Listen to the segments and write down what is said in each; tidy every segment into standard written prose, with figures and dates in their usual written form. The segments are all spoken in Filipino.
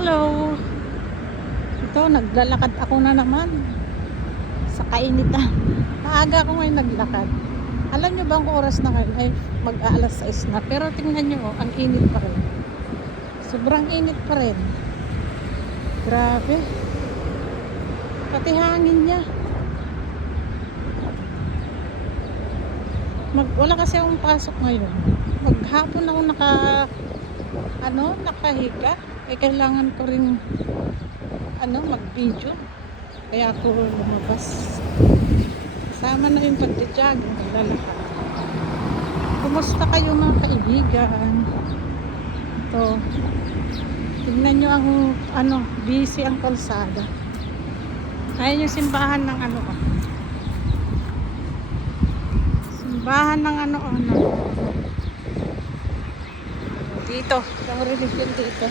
Hello. Ito, naglalakad ako na naman sa kainitan. Maaga ako ngayon naglakad. Alam nyo ba ang oras na ngayon ay mag-aalas 6 na. Pero tingnan nyo, oh, ang init pa rin. Sobrang init pa rin. Grabe. Pati hangin niya. Wala kasi akong pasok ngayon. Maghapon ako nakahiga. Kailangan ko rin mag-video. Kaya ako lumabas. Kasama na yung pagtityagin, paglalakad. Kumusta kayo mga kaibigan? Ito. Tignan nyo ang busy ang kalsada. Ayan yung simbahan ng simbahan ng dito. Yung religion dito.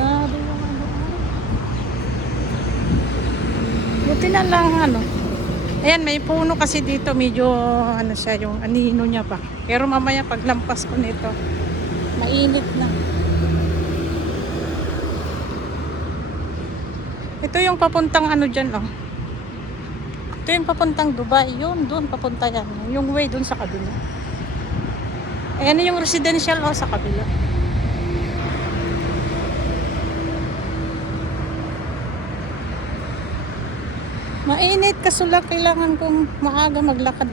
Grabe yung buti na lang ayan, may puno kasi dito. Medyo siya, yung anino niya pa. Pero mamaya paglampas ko nito, mainit na. Ito yung papuntang dyan, oh. Ito yung papuntang Dubai. Yun, doon papunta yan. Yung way doon sa kabila. Ayan yung residential, oh, sa kabila. Mainit, kaso lang kailangan kong maaga maglakad.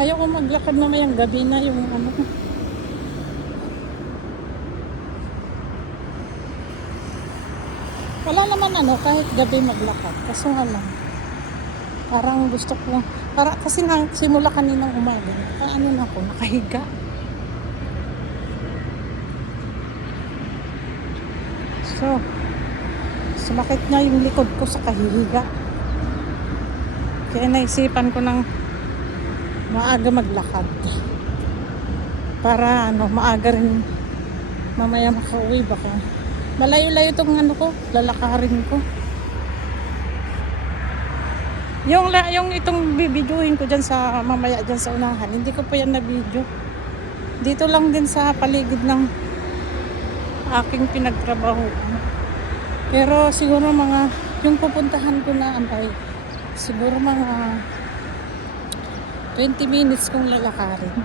Ayoko maglakad mamayang gabi na yung wala naman kahit gabi maglakad. Kaso nga lang, parang gusto ko, kasi simula kaninang umaga, na ako, nakahiga. So, sumakit nga yung likod ko sa kahihiga. Kaya naisipan ko ng maaga maglakad. Para maaga rin mamaya makauwi, baka malayo-layo itong lalakarin ko. Yung itong bibidyohin ko dyan sa mamaya dyan sa unahan, hindi ko pa yan na video. Dito lang din sa paligid ng aking pinagtrabaho. Pero siguro yung pupuntahan ko na siguro mga 20 minutes kong lalakarin.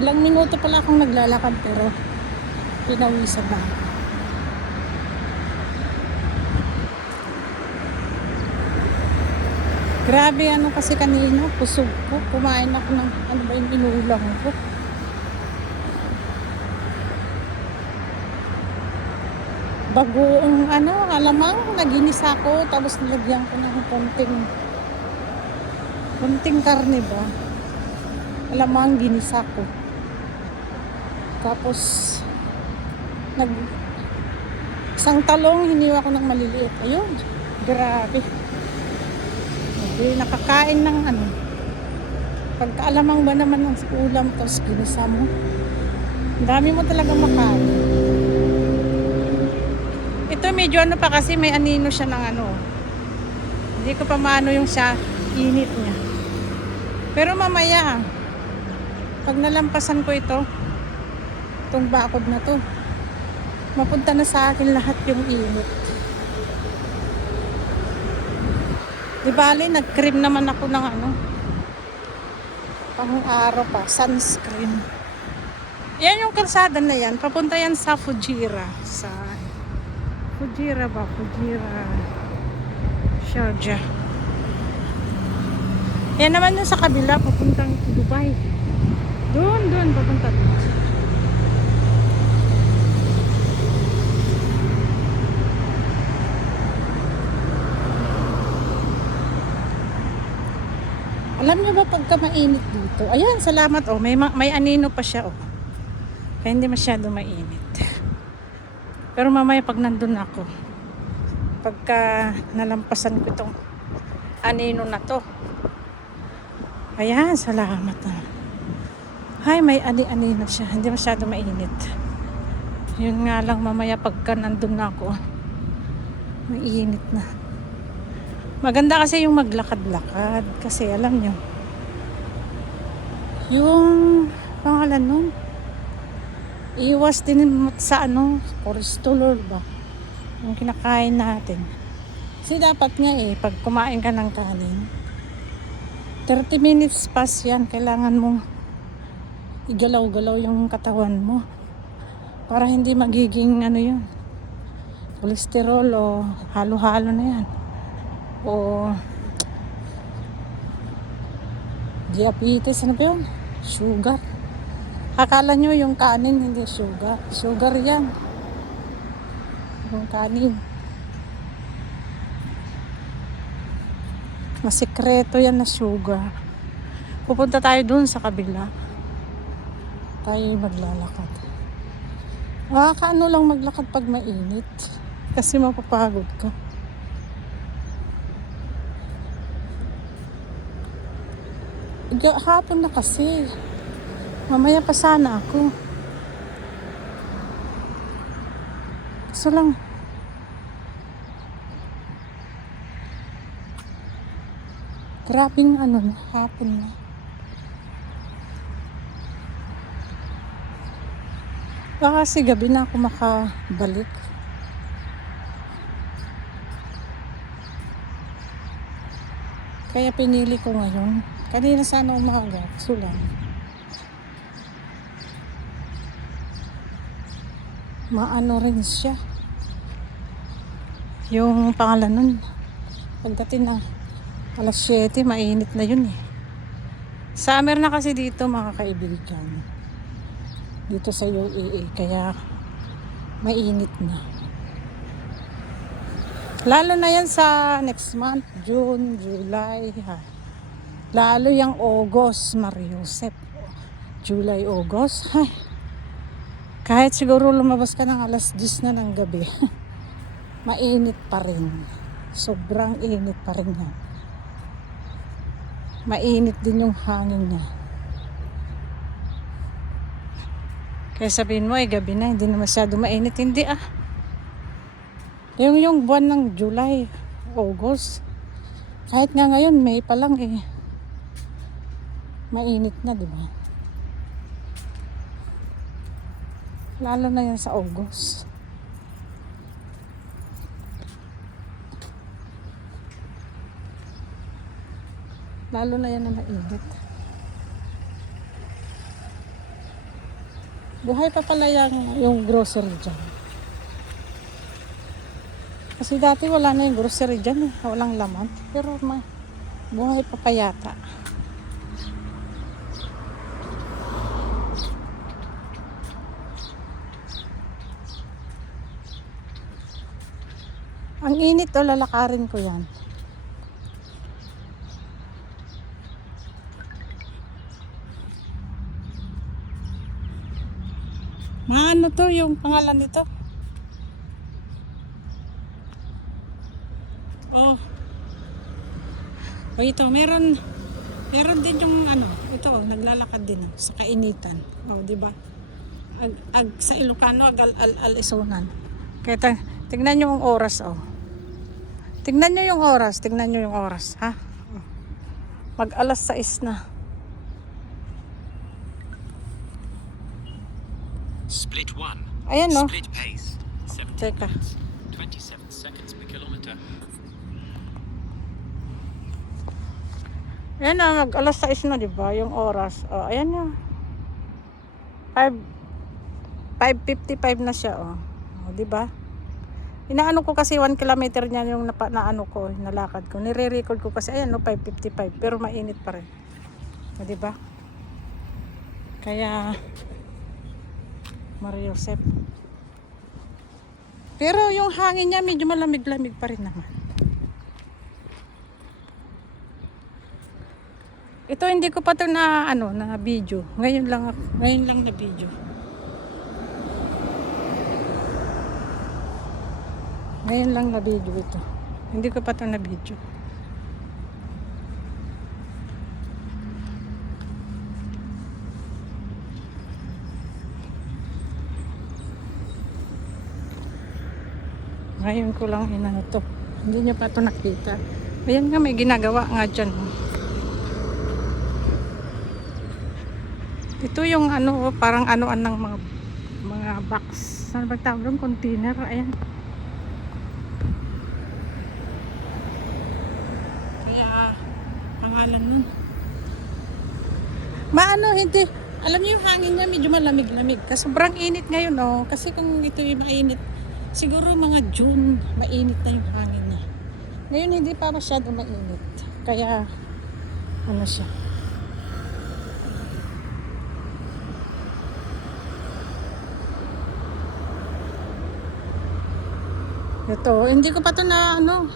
Ilang minuto pala akong naglalakad pero pinawisan na. Grabe kasi kanina, kusog ko. Kumain ako ng yung inuulam ko. Bagoong alamang naginisa ko, tapos nilagyan ko ng konting karne ba. Alamang ginisa ko. Tapos isang talong hiniwa ko ng maliliit. Ayun, grabe. Hindi nakakain ng pagkaalamang ba naman ng ulam tapos ginisa mo. Ang dami mo talaga makain. Ito medyo pa kasi may anino siya ng hindi ko pa maano yung siya init niya. Pero mamaya pag nalampasan ko itong bakod na to, mapunta na sa akin lahat yung init. Di bali, nag-cream naman ako ng pang-araw pa, sunscreen. Yan yung kalsada na yan, papunta yan sa Fujairah, Sharjah. Yan naman yung sa kabila, papuntang Dubai. Doon, papunta doon. Alam niyo ba pagka mainit dito? Ayan, salamat may anino pa siya Kaya hindi masyado mainit. Pero mamaya pag nandun ako, pagka nalampasan ko itong anino na to. Ayan, salamat Ay, may ani-anino siya. Hindi masyado mainit. Yun nga lang mamaya pagka nandun na ako, mainit na. Maganda kasi yung maglakad-lakad kasi alam nyo, Yung pangalan nun, iwas din sa ano, cholesterol ba? Yung kinakain natin. Kasi dapat nga pag kumain ka ng kanin, 30 minutes pass yan. Kailangan mong igalaw-galaw yung katawan mo. Para hindi magiging ano yun, cholesterol o halo-halo na yan. O diabetes, ano ba yun? Sugar. Akala nyo yung kanin hindi sugar. Sugar yan. Yung kanin. Masikreto yan na sugar. Pupunta tayo dun sa kabila. Tayo maglalakad. Kaano lang maglakad pag mainit. Kasi mapapagod ka. Hapon na kasi. Mamaya pa sana ako. Gusto lang. Grabing ano, hapon na. Baka kasi gabi na ako makabalik. Kaya pinili ko ngayon. Kanina sana umaga. Gusto lang. Maano rin siya. Yung pangalan nun. Pagdating na alas 7, mainit na yun eh. Summer na kasi dito mga kaibigan. Dito sa UAE. Kaya mainit na. Lalo na yan sa next month. June, July. Lalo yung August, Mariusep. July, August. Ay. Kahit siguro lumabas ka ng alas 10 na ng gabi. Mainit pa rin. Sobrang init pa rin yan. Mainit din yung hangin niya. Kaya sabihin mo gabi na, hindi na masyado mainit. Hindi Yung buwan ng July, August. Kahit nga ngayon, May pa lang mainit na, di ba? Lalo na yan sa August. Lalo na yan na mainit. Buhay pa pala yung grocery dyan. Kasi dati wala na yung grocery dyan walang laman. Pero buhay pa pa yata. Ang init lalakarin ko yan. Ano to yung pangalan nito? Ito, meron din yung ito, naglalakad din sa kainitan. Di ba? Sa Ilocano, al-isunan. Kaya tingnan niyo yung oras, Tingnan niyo yung oras, ha? Mag alas 6 na. Split 1. Ayan, no? Split pace. 17 Teka. minutes, 27 seconds per kilometer. Ayan na, mag alas 6 na, diba? Yung oras. Ayan na. 5:55 na siya, diba? Inaano ko kasi 1 kilometer niya yung nalakad ko. Nire-record ko kasi, ayan, 5:55. Pero mainit pa rin. Diba? Kaya, Mariusep. Pero yung hangin niya, medyo malamig-lamig pa rin naman. Ito hindi ko pa ito na video. Ngayon lang na video. Ngayon lang na video ito. Hindi ko pa ito na video. Ngayon ko lang to. Hindi nyo pa ito nakita. Ayan nga, may ginagawa nga dyan. Ito yung ano, parang anoan ng mga box. Saan ba tawag doon? Container. Ayan. Kaya, pangalan nun. Maano, hindi. Alam niyo yung hangin niya medyo malamig-lamig. Kasi sobrang init ngayon, oh. Kasi kung ito yung mainit, siguro mga June, mainit na yung hangin niya. Ngayon hindi pa masyado mainit. Kaya, ano siya. Ito, hindi ko pa to na ano.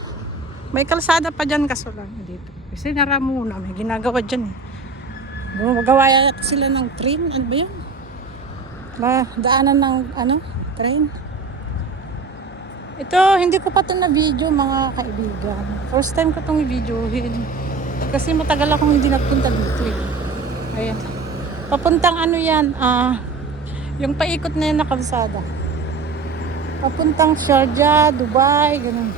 May kalsada pa dyan kaso lang dito. Kasi nara muna, may ginagawa dyan eh. Gumagawa yata sila ng train. Ano ba yun? Daanan ng ano, train. Ito, hindi ko pa to na video mga kaibigan. First time ko tong i-videohin. Kasi matagal akong hindi nagpunta dito eh. Ayan. Papuntang ano yan, yung paikot na yan na kalsada. Papuntang Sharjah, Dubai, ganun.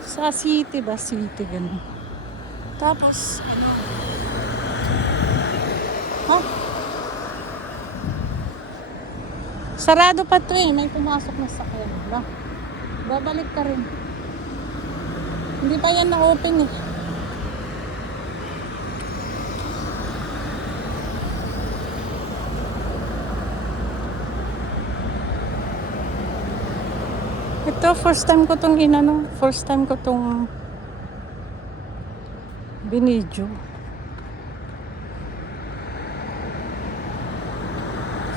Sa city ba? City, ganun. Tapos, ano? Ha? Sarado pa to eh. May pumasok na sakyan. Babalik ka rin. Hindi pa yan na-open eh. Ito, first time ko tong binidyo.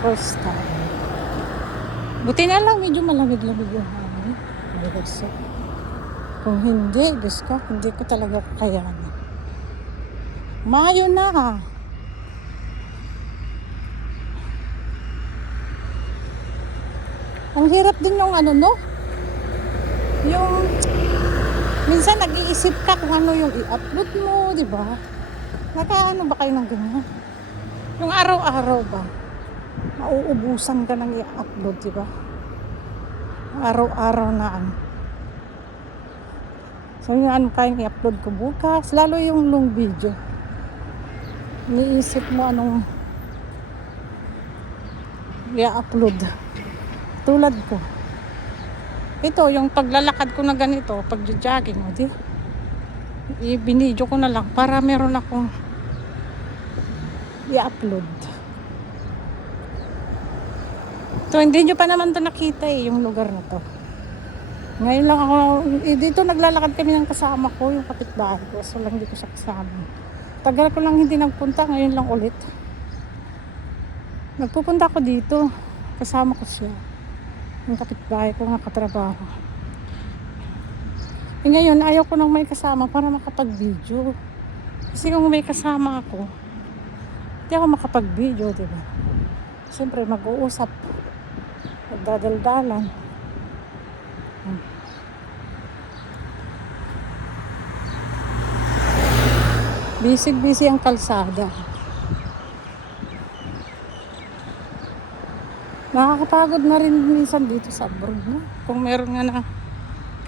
First time. Buti na lang, medyo malamig-lamig yung hangin. Kung hindi, Diyos ko, hindi ko talaga kakayanin. Mayo na ha. Ang hirap din yung ano, no? Yung minsan nag-iisip ka kung ano yung i-upload mo, di ba? Nakaano ba kayo ng ganyan? Yung araw-araw ba? Mauubusan ka ng i-upload, di ba? Araw-araw na ano. So yung ano kayang i-upload ko bukas, lalo yung long video. Iniisip mo anong i-upload. Tulad ko. Ito, yung paglalakad ko na ganito, pag-jogging, di? I-binidyo ko na lang para meron akong i-upload. So, hindi nyo pa naman to nakita eh, yung lugar na to. Ngayon lang ako, dito naglalakad kami ng kasama ko, yung kapitbahay ko. So, lang hindi ko siya kasama. Tagal ko lang hindi nagpunta, ngayon lang ulit. Nagpupunta ko dito, kasama ko siya. Yung kapitbahay ko nga katrabaho. Ngayon, ayaw ko nang may kasama para makapag-video. Kasi kung may kasama ako, hindi ako makapag-video, diba? Siyempre, mag-uusap. Magdadaldalan. Busy ang kalsada. Nakakapagod na rin minsan dito sa abroad, no? Kung meron nga na,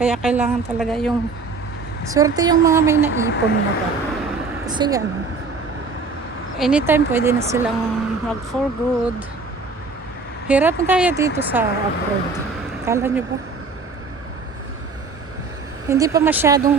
kaya kailangan talaga yung swerte yung mga may naipon na ba. Kasi ano, anytime pwede na silang mag for good. Hirap kaya dito sa abroad. Kala nyo ba? Hindi pa masyadong